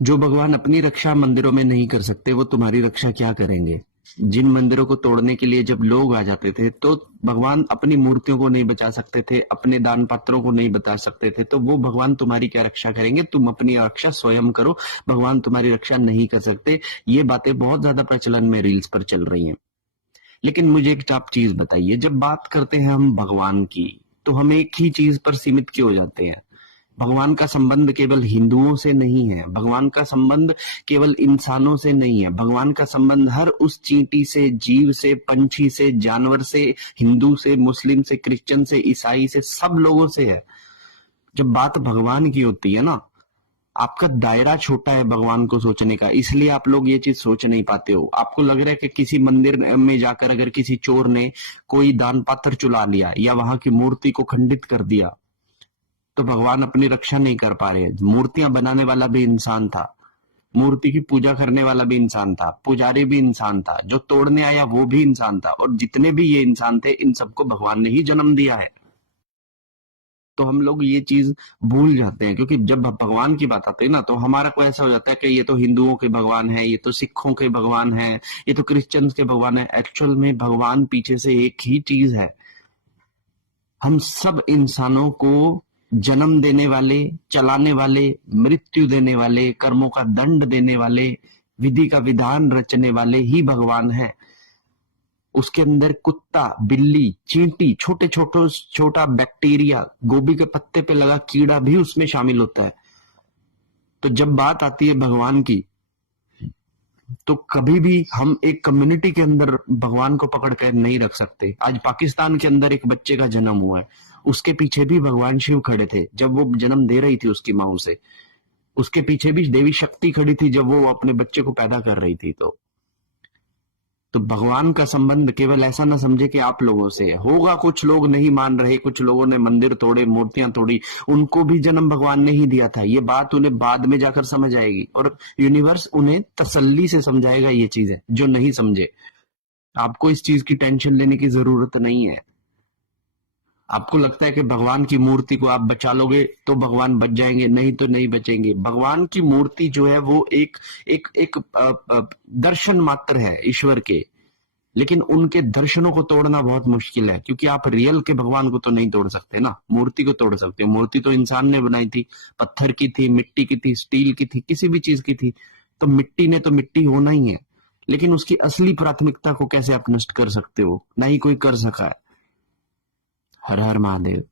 जो भगवान अपनी रक्षा मंदिरों में नहीं कर सकते वो तुम्हारी रक्षा क्या करेंगे। जिन मंदिरों को तोड़ने के लिए जब लोग आ जाते थे तो भगवान अपनी मूर्तियों को नहीं बचा सकते थे, अपने दान पात्रों को नहीं बचा सकते थे, तो वो भगवान तुम्हारी क्या रक्षा करेंगे। तुम अपनी रक्षा स्वयं करो, भगवान तुम्हारी रक्षा नहीं कर सकते। ये बातें बहुत ज्यादा प्रचलन में रील्स पर चल रही हैं। लेकिन मुझे एक आप चीज बताइए, जब बात करते हैं हम भगवान की तो हम एक ही चीज पर सीमित क्यों हो जाते हैं। भगवान का संबंध केवल हिंदुओं से नहीं है, भगवान का संबंध केवल इंसानों से नहीं है, भगवान का संबंध हर उस चींटी से, जीव से, पंछी से, जानवर से, हिंदू से, मुस्लिम से, क्रिश्चियन से, ईसाई से, सब लोगों से है। जब बात भगवान की होती है ना, आपका दायरा छोटा है भगवान को सोचने का, इसलिए आप लोग ये चीज सोच नहीं पाते हो। आपको लग रहा है कि किसी मंदिर में जाकर अगर किसी चोर ने कोई दान पात्र चुरा लिया या वहां की मूर्ति को खंडित कर दिया तो भगवान अपनी रक्षा नहीं कर पा रहे। मूर्तियां बनाने वाला भी इंसान था, मूर्ति की पूजा करने वाला भी इंसान था, पुजारी भी इंसान था, जो तोड़ने आया वो भी इंसान था, और जितने भी ये इंसान थे इन सबको भगवान ने ही जन्म दिया है। तो हम लोग ये चीज भूल जाते हैं, क्योंकि जब भगवान की बात आती है ना तो हमारा को ऐसा हो जाता है कि ये तो हिंदुओं के भगवान है, ये तो सिखों के भगवान है, ये तो क्रिश्चियंस के भगवान है। एक्चुअल में भगवान पीछे से एक ही चीज है, हम सब इंसानों को जन्म देने वाले, चलाने वाले, मृत्यु देने वाले, कर्मों का दंड देने वाले, विधि का विधान रचने वाले ही भगवान है। उसके अंदर कुत्ता, बिल्ली, चींटी, छोटे छोटे छोटा बैक्टीरिया, गोभी के पत्ते पे लगा कीड़ा भी उसमें शामिल होता है। तो जब बात आती है भगवान की तो कभी भी हम एक कम्युनिटी के अंदर भगवान को पकड़ कर नहीं रख सकते। आज पाकिस्तान के अंदर एक बच्चे का जन्म हुआ है, उसके पीछे भी भगवान शिव खड़े थे जब वो जन्म दे रही थी उसकी माँ से। उसके पीछे भी देवी शक्ति खड़ी थी जब वो अपने बच्चे को पैदा कर रही थी। तो भगवान का संबंध केवल ऐसा ना समझे कि आप लोगों से होगा। कुछ लोग नहीं मान रहे, कुछ लोगों ने मंदिर तोड़े, मूर्तियां तोड़ी, उनको भी जन्म भगवान ने ही दिया था। ये बात उन्हें बाद में जाकर समझ आएगी और यूनिवर्स उन्हें तसल्ली से समझाएगा ये चीजें। जो नहीं समझे, आपको इस चीज की टेंशन लेने की जरूरत नहीं है। आपको लगता है कि भगवान की मूर्ति को आप बचा लोगे तो भगवान बच जाएंगे, नहीं तो नहीं बचेंगे। भगवान की मूर्ति जो है वो एक एक एक दर्शन मात्र है ईश्वर के, लेकिन उनके दर्शनों को तोड़ना बहुत मुश्किल है, क्योंकि आप रियल के भगवान को तो नहीं तोड़ सकते ना, मूर्ति को तोड़ सकते हो। मूर्ति तो इंसान ने बनाई थी, पत्थर की थी, मिट्टी की थी, स्टील की थी, किसी भी चीज की थी। तो मिट्टी ने तो मिट्टी होना ही है, लेकिन उसकी असली प्राथमिकता को कैसे आप नष्ट कर सकते हो, ना ही कोई कर सका है। हर हर महादेव।